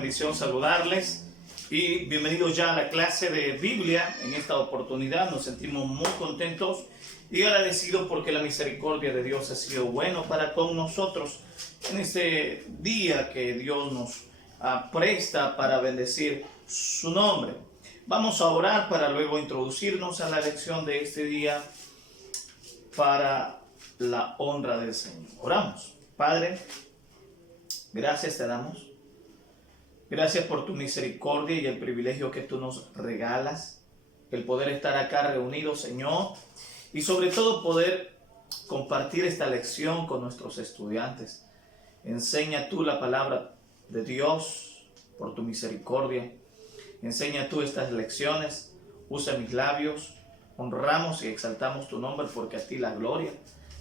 bendición saludarles y bienvenidos ya a la clase de Biblia. En esta oportunidad nos sentimos muy contentos y agradecidos porque la misericordia de Dios ha sido bueno para con nosotros en este día que Dios nos presta para bendecir su nombre. Vamos a orar para luego introducirnos a la lección de este día para la honra del Señor. Oramos. Padre, gracias te damos. Gracias por tu misericordia y el privilegio que tú nos regalas, el poder estar acá reunidos, Señor, y sobre todo poder compartir esta lección con nuestros estudiantes. Enseña tú la palabra de Dios por tu misericordia. Enseña tú estas lecciones, usa mis labios, honramos y exaltamos tu nombre porque a ti la gloria,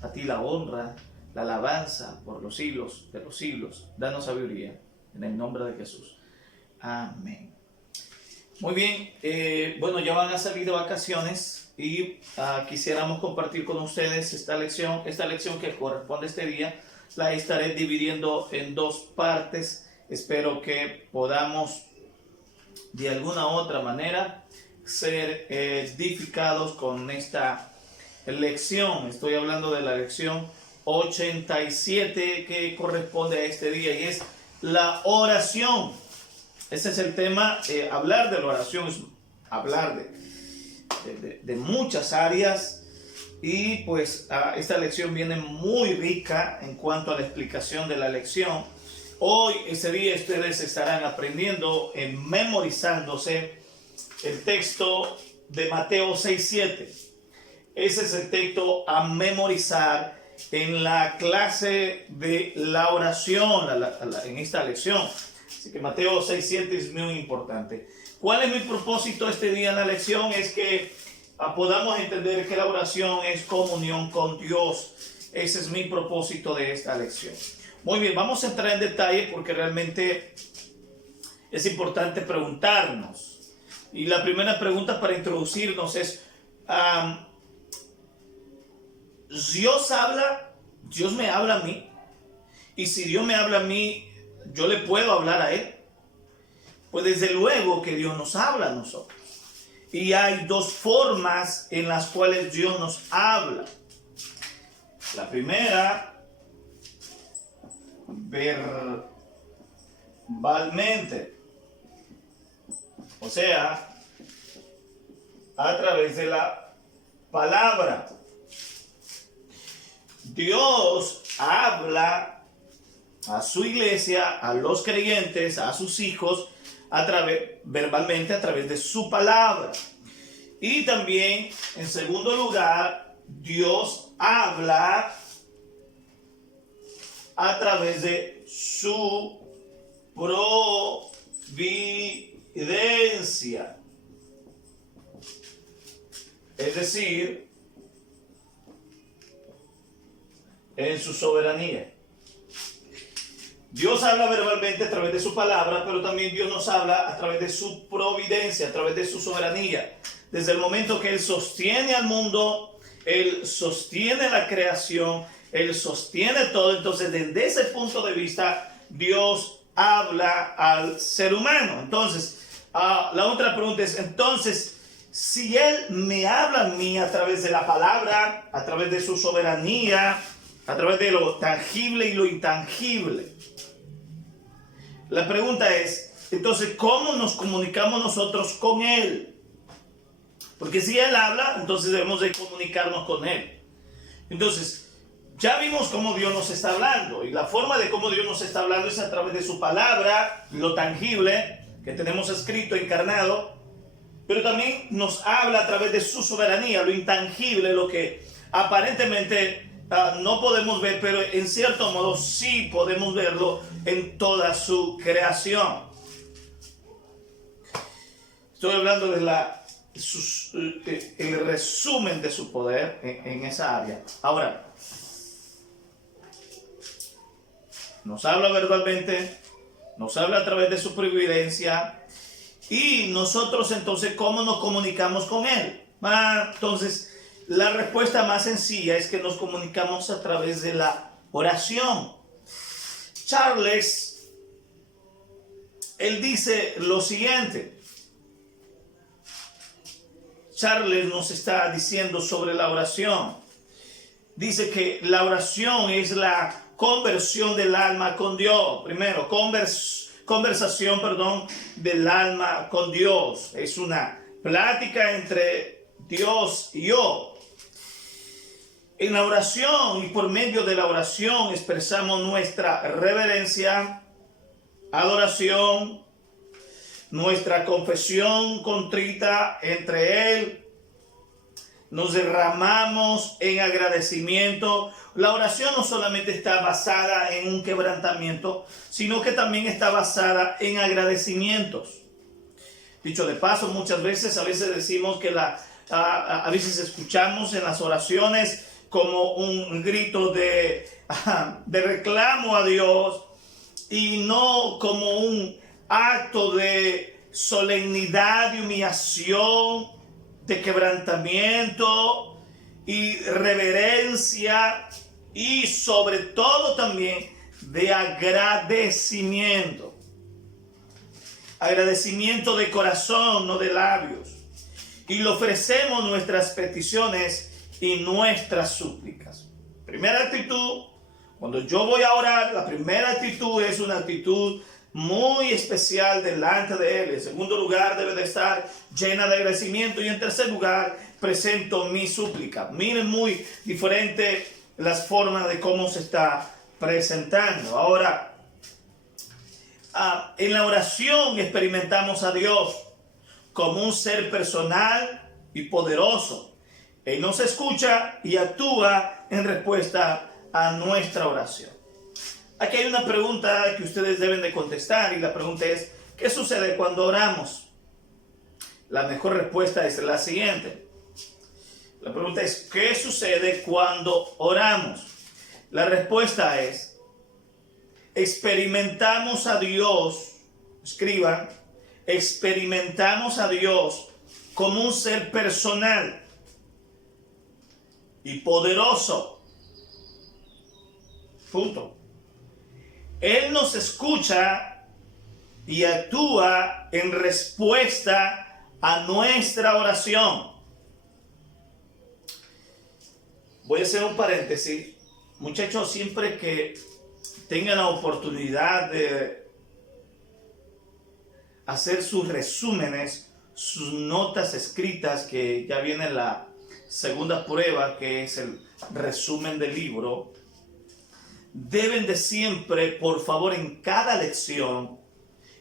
a ti la honra, la alabanza por los siglos de los siglos. Danos sabiduría en el nombre de Jesús. Amén. Muy bien, bueno, ya van a salir de vacaciones y quisiéramos compartir con ustedes esta lección que corresponde a este día. La estaré dividiendo en dos partes. Espero que podamos de alguna u otra manera ser edificados con esta lección. Estoy hablando de la lección 87 que corresponde a este día y es la oración. Ese es el tema. Hablar de la oración es hablar de muchas áreas y pues esta lección viene muy rica en cuanto a la explicación de la lección. Hoy, ese día, ustedes estarán aprendiendo, memorizándose el texto de Mateo 6:7. Ese es el texto a memorizar en la clase de la oración, en esta lección. Así que Mateo 6:7 es muy importante. ¿Cuál es mi propósito este día en la lección? Es que podamos entender que la oración es comunión con Dios. Ese es mi propósito de esta lección. Muy bien, vamos a entrar en detalle porque realmente es importante preguntarnos. Y la primera pregunta para introducirnos es, Dios me habla a mí, y si Dios me habla a mí, ¿yo le puedo hablar a Él? Pues desde luego que Dios nos habla a nosotros. Y hay dos formas en las cuales Dios nos habla. La primera, verbalmente, o sea, a través de la palabra. Dios habla a su iglesia, a los creyentes, a sus hijos, verbalmente a través de su palabra. Y también, en segundo lugar, Dios habla a través de su providencia. Es decir, en su soberanía. Dios habla verbalmente a través de su palabra, pero también Dios nos habla a través de su providencia, a través de su soberanía. Desde el momento que Él sostiene al mundo, Él sostiene la creación, Él sostiene todo. Entonces, desde ese punto de vista, Dios habla al ser humano. Entonces, la otra pregunta es, entonces, si Él me habla a mí a través de la palabra, a través de su soberanía, a través de lo tangible y lo intangible, la pregunta es, entonces, ¿cómo nos comunicamos nosotros con Él? Porque si Él habla, entonces debemos de comunicarnos con Él. Entonces, ya vimos cómo Dios nos está hablando, y la forma de cómo Dios nos está hablando es a través de su palabra, lo tangible que tenemos escrito, encarnado, pero también nos habla a través de su soberanía, lo intangible, lo que aparentemente no podemos ver, pero en cierto modo sí podemos verlo en toda su creación. Estoy hablando de el resumen de su poder en esa área. Ahora, nos habla verbalmente, nos habla a través de su providencia, y nosotros entonces, ¿cómo nos comunicamos con Él? Entonces, la respuesta más sencilla es que nos comunicamos a través de la oración. Charles él dice lo siguiente. Charles nos está diciendo sobre la oración. Dice que la oración es la conversión del alma con Dios. Primero, conversación del alma con Dios. Es una plática entre Dios y yo. En la oración y por medio de la oración expresamos nuestra reverencia, adoración, nuestra confesión contrita entre Él. Nos derramamos en agradecimiento. La oración no solamente está basada en un quebrantamiento, sino que también está basada en agradecimientos. Dicho de paso, muchas veces, a veces decimos que a veces escuchamos en las oraciones como un grito de reclamo a Dios y no como un acto de solemnidad, de humillación, de quebrantamiento y reverencia y sobre todo también de agradecimiento. Agradecimiento de corazón, no de labios. Y le ofrecemos nuestras peticiones y nuestras súplicas. Primera actitud, cuando yo voy a orar, la primera actitud es una actitud muy especial delante de Él. En segundo lugar, debe de estar llena de agradecimiento. Y en tercer lugar, presento mi súplica. Miren, muy diferente las formas de cómo se está presentando. Ahora, en la oración experimentamos a Dios como un ser personal y poderoso. Él nos escucha y actúa en respuesta a nuestra oración. Aquí hay una pregunta que ustedes deben de contestar y la pregunta es, ¿qué sucede cuando oramos? La mejor respuesta es la siguiente. La pregunta es, ¿qué sucede cuando oramos? La respuesta es, experimentamos a Dios, escriban, experimentamos a Dios como un ser personal y poderoso. Punto. Él nos escucha y actúa en respuesta a nuestra oración. Voy a hacer un paréntesis. Muchachos, siempre que tengan la oportunidad de hacer sus resúmenes, sus notas escritas, que ya viene la segunda prueba, que es el resumen del libro, deben de siempre, por favor, en cada lección,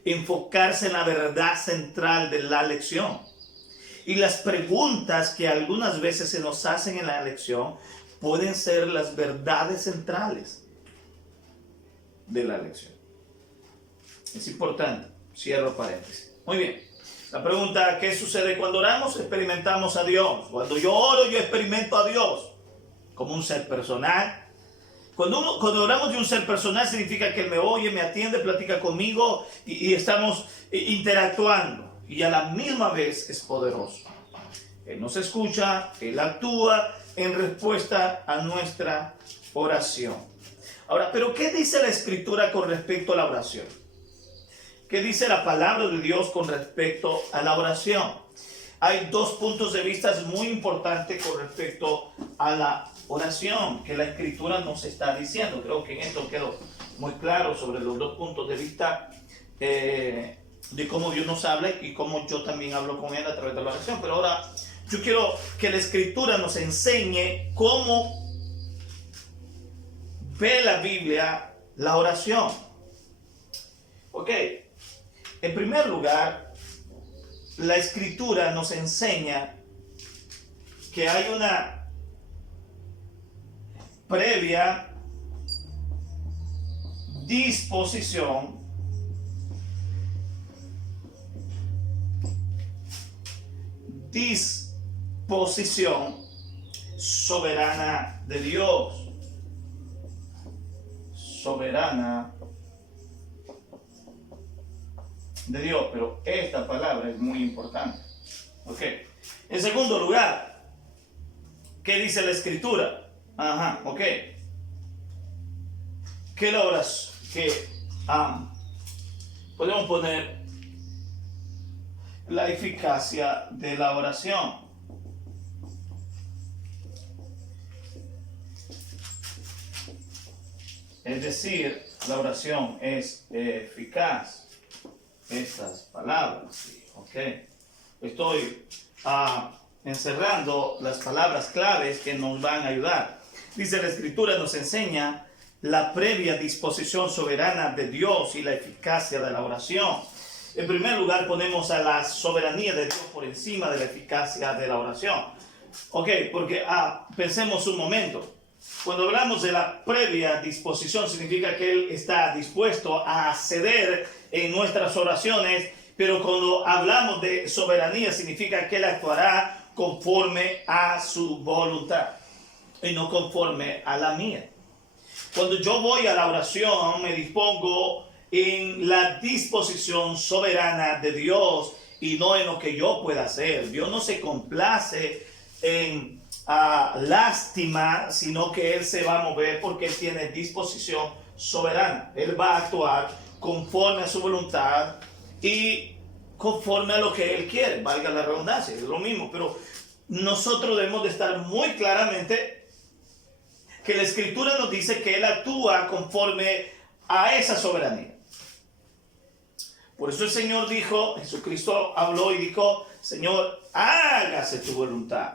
enfocarse en la verdad central de la lección. Y las preguntas que algunas veces se nos hacen en la lección pueden ser las verdades centrales de la lección. Es importante. Cierro paréntesis. Muy bien. La pregunta, ¿qué sucede cuando oramos? Experimentamos a Dios. Cuando yo oro, yo experimento a Dios como un ser personal. Cuando oramos de un ser personal, significa que Él me oye, me atiende, platica conmigo y estamos interactuando. Y a la misma vez es poderoso. Él nos escucha, Él actúa en respuesta a nuestra oración. Ahora, ¿pero qué dice la Escritura con respecto a la oración? ¿Qué dice la palabra de Dios con respecto a la oración? Hay dos puntos de vista muy importantes con respecto a la oración que la Escritura nos está diciendo. Creo que en esto quedó muy claro sobre los dos puntos de vista de cómo Dios nos habla y cómo yo también hablo con Él a través de la oración. Pero ahora yo quiero que la Escritura nos enseñe cómo ve la Biblia la oración. Ok, en primer lugar, la Escritura nos enseña que hay una previa disposición soberana de Dios. Soberana de Dios, pero esta palabra es muy importante. Ok. En segundo lugar, ¿qué dice la Escritura? Ok. podemos poner la eficacia de la oración. Es decir, la oración es eficaz. Estas palabras, ¿ok? Estoy encerrando las palabras claves que nos van a ayudar. Dice la Escritura, nos enseña la previa disposición soberana de Dios y la eficacia de la oración. En primer lugar, ponemos a la soberanía de Dios por encima de la eficacia de la oración. Ok, porque pensemos un momento. Cuando hablamos de la previa disposición, significa que Él está dispuesto a ceder en nuestras oraciones, pero cuando hablamos de soberanía, significa que Él actuará conforme a su voluntad y no conforme a la mía. Cuando yo voy a la oración, me dispongo en la disposición soberana de Dios y no en lo que yo pueda hacer. Dios no se complace en lástima, sino que Él se va a mover porque Él tiene disposición soberana. Él va a actuar conforme a su voluntad y conforme a lo que Él quiere, valga la redundancia, es lo mismo, pero nosotros debemos de estar muy claramente que la Escritura nos dice que Él actúa conforme a esa soberanía. Por eso el Señor dijo, Jesucristo habló y dijo, Señor, hágase tu voluntad,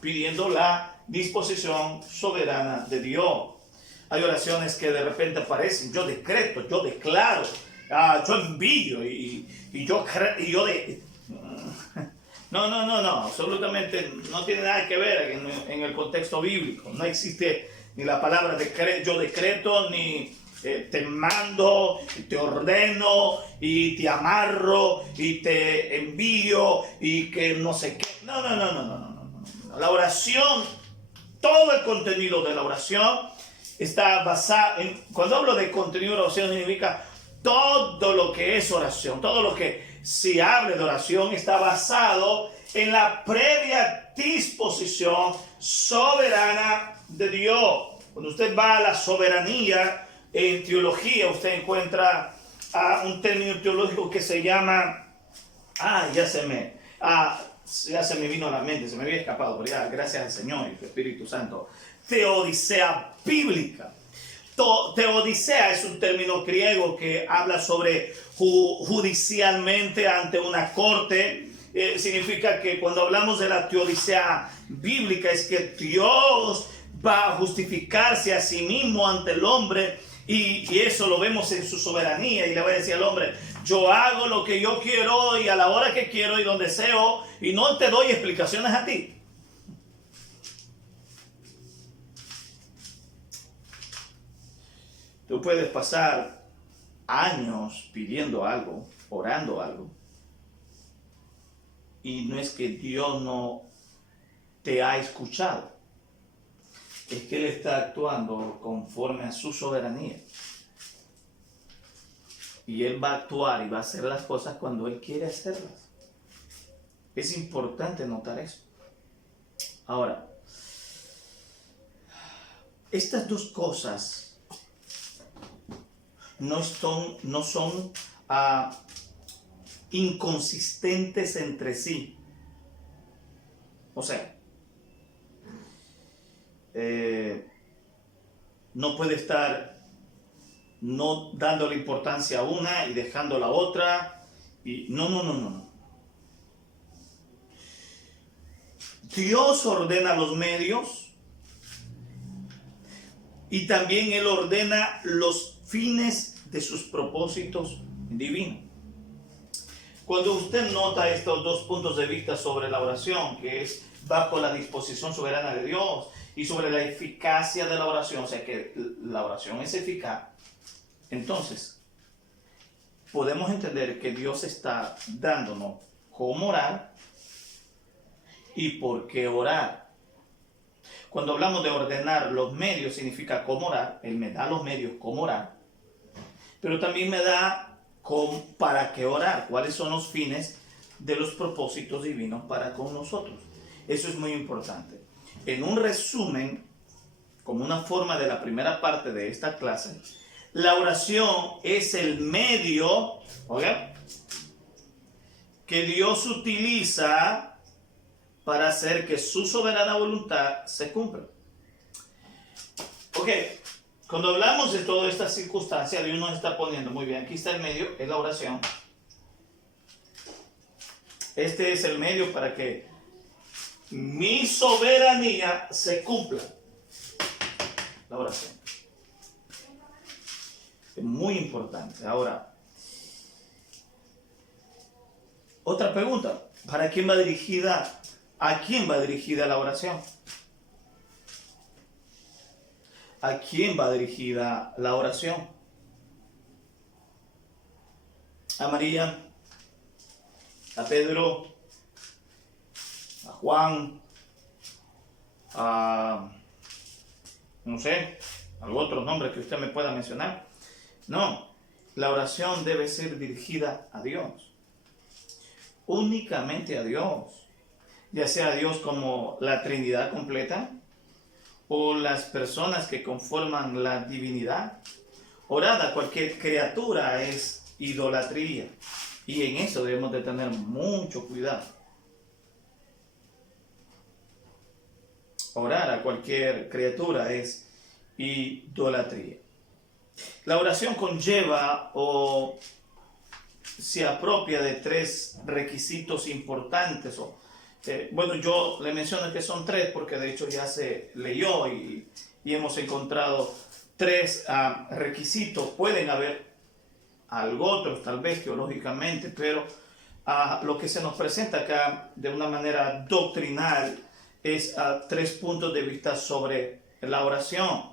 pidiendo la disposición soberana de Dios. Hay oraciones que de repente aparecen, yo decreto, yo declaro, yo envío y yo No, absolutamente no tiene nada que ver en el contexto bíblico. No existe ni la palabra yo decreto, ni te mando, y te ordeno, y te amarro, y te envío, y que no sé qué. No. La oración, todo el contenido de la oración está basado en, cuando hablo de contenido de la oración significa todo lo que es oración, todo lo que se hable de oración está basado en la previa disposición soberana de Dios. Cuando usted va a la soberanía en teología, usted encuentra un término teológico que se llama, ya se me vino a la mente, se me había escapado, pero ya, gracias al Señor y al Espíritu Santo. Teodicea bíblica. Teodicea es un término griego que habla sobre judicialmente ante una corte. Significa que cuando hablamos de la teodicea bíblica es que Dios va a justificarse a sí mismo ante el hombre y eso lo vemos en su soberanía y le va a decir al hombre, yo hago lo que yo quiero y a la hora que quiero y donde deseo y no te doy explicaciones a ti. Tú puedes pasar años pidiendo algo, orando algo, y no es que Dios no te ha escuchado, es que Él está actuando conforme a su soberanía. Y Él va a actuar y va a hacer las cosas cuando Él quiere hacerlas. Es importante notar eso. Ahora, estas dos cosas no son inconsistentes entre sí. O sea, no puede estar no dándole importancia a una y dejando la otra. Y no. Dios ordena los medios y también Él ordena los fines de sus propósitos divinos. Cuando usted nota estos dos puntos de vista sobre la oración, que es bajo la disposición soberana de Dios y sobre la eficacia de la oración, o sea que la oración es eficaz, entonces podemos entender que Dios está dándonos cómo orar y por qué orar. Cuando hablamos de ordenar los medios, significa cómo orar. Él me da los medios cómo orar, pero también me da para qué orar, cuáles son los fines de los propósitos divinos para con nosotros. Eso es muy importante. En un resumen, como una forma de la primera parte de esta clase, la oración es el medio, ¿ok?, que Dios utiliza para hacer que su soberana voluntad se cumpla. Ok, cuando hablamos de toda esta circunstancia, Dios nos está poniendo, muy bien, aquí está el medio, es la oración. Este es el medio para que mi soberanía se cumpla. La oración. Es muy importante. Ahora, otra pregunta. ¿Para quién va dirigida? ¿A quién va dirigida la oración? ¿A quién va dirigida la oración? ¿A María? ¿A Pedro? ¿A Juan? ¿A, no sé, algún otro nombre que usted me pueda mencionar? No, la oración debe ser dirigida a Dios. Únicamente a Dios. Ya sea a Dios como la Trinidad completa o las personas que conforman la divinidad. Orar a cualquier criatura es idolatría. Y en eso debemos de tener mucho cuidado. Orar a cualquier criatura es idolatría. La oración conlleva o se apropia de tres requisitos importantes. Bueno, yo le menciono que son tres porque de hecho ya se leyó y hemos encontrado tres requisitos. Pueden haber algo otros tal vez teológicamente, pero lo que se nos presenta acá de una manera doctrinal es tres puntos de vista sobre la oración.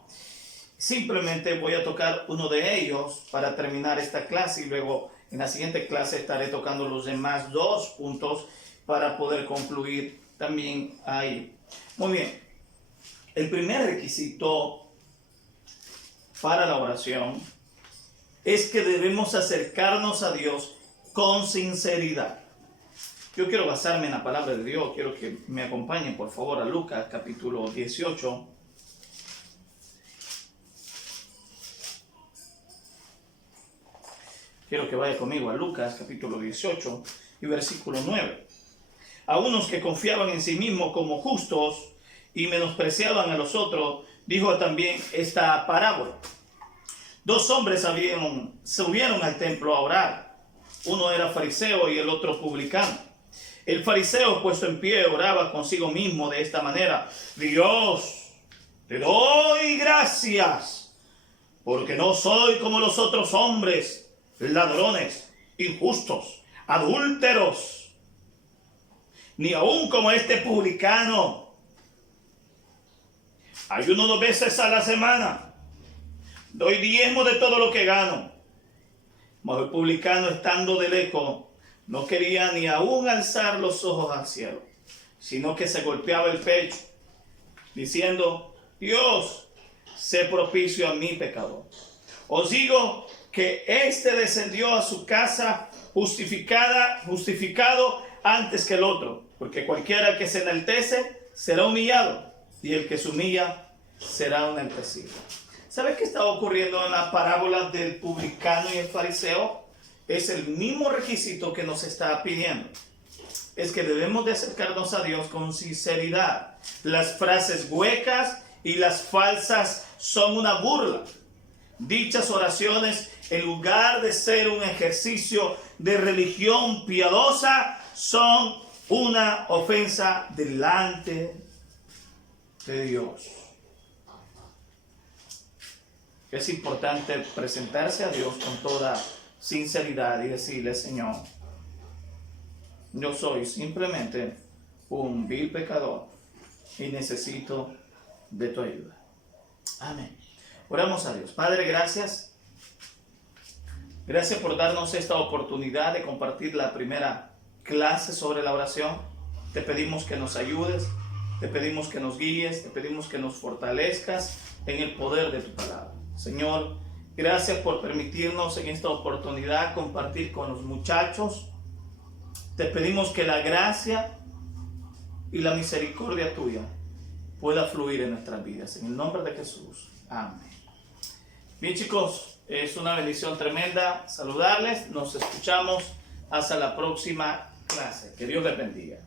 Simplemente voy a tocar uno de ellos para terminar esta clase y luego en la siguiente clase estaré tocando los demás dos puntos para poder concluir también ahí. Muy bien, el primer requisito para la oración es que debemos acercarnos a Dios con sinceridad. Yo quiero basarme en la palabra de Dios. Quiero que me acompañen por favor a Lucas capítulo 18. Quiero que vaya conmigo a Lucas capítulo 18 y versículo 9. A unos que confiaban en sí mismos como justos y menospreciaban a los otros, dijo también esta parábola. Dos hombres subieron al templo a orar. Uno era fariseo y el otro publicano. El fariseo, puesto en pie, oraba consigo mismo de esta manera: Dios, te doy gracias, porque no soy como los otros hombres, ladrones, injustos, adúlteros, ni aun como este publicano. Ayuno 2 veces a la semana, doy diezmo de todo lo que gano. Mas el publicano, estando de lejos, no quería ni aún alzar los ojos al cielo, sino que se golpeaba el pecho, diciendo: Dios, sé propicio a mi pecador. Os digo que éste descendió a su casa justificado antes que el otro, porque cualquiera que se enaltece será humillado, y el que se humilla será enaltecido. ¿Sabes qué está ocurriendo en la parábola del publicano y el fariseo? Es el mismo requisito que nos está pidiendo. Es que debemos de acercarnos a Dios con sinceridad. Las frases huecas y las falsas son una burla. Dichas oraciones, en lugar de ser un ejercicio de religión piadosa, son una ofensa delante de Dios. Es importante presentarse a Dios con toda sinceridad y decirle: Señor, yo soy simplemente un vil pecador y necesito de tu ayuda. Amén. Oramos a Dios. Padre, gracias. Gracias por darnos esta oportunidad de compartir la primera clase sobre la oración. Te pedimos que nos ayudes, te pedimos que nos guíes, te pedimos que nos fortalezcas en el poder de tu palabra. Señor, gracias por permitirnos en esta oportunidad compartir con los muchachos. Te pedimos que la gracia y la misericordia tuya pueda fluir en nuestras vidas. En el nombre de Jesús. Amén. Bien chicos, es una bendición tremenda saludarles. Nos escuchamos hasta la próxima clase. Que Dios les bendiga.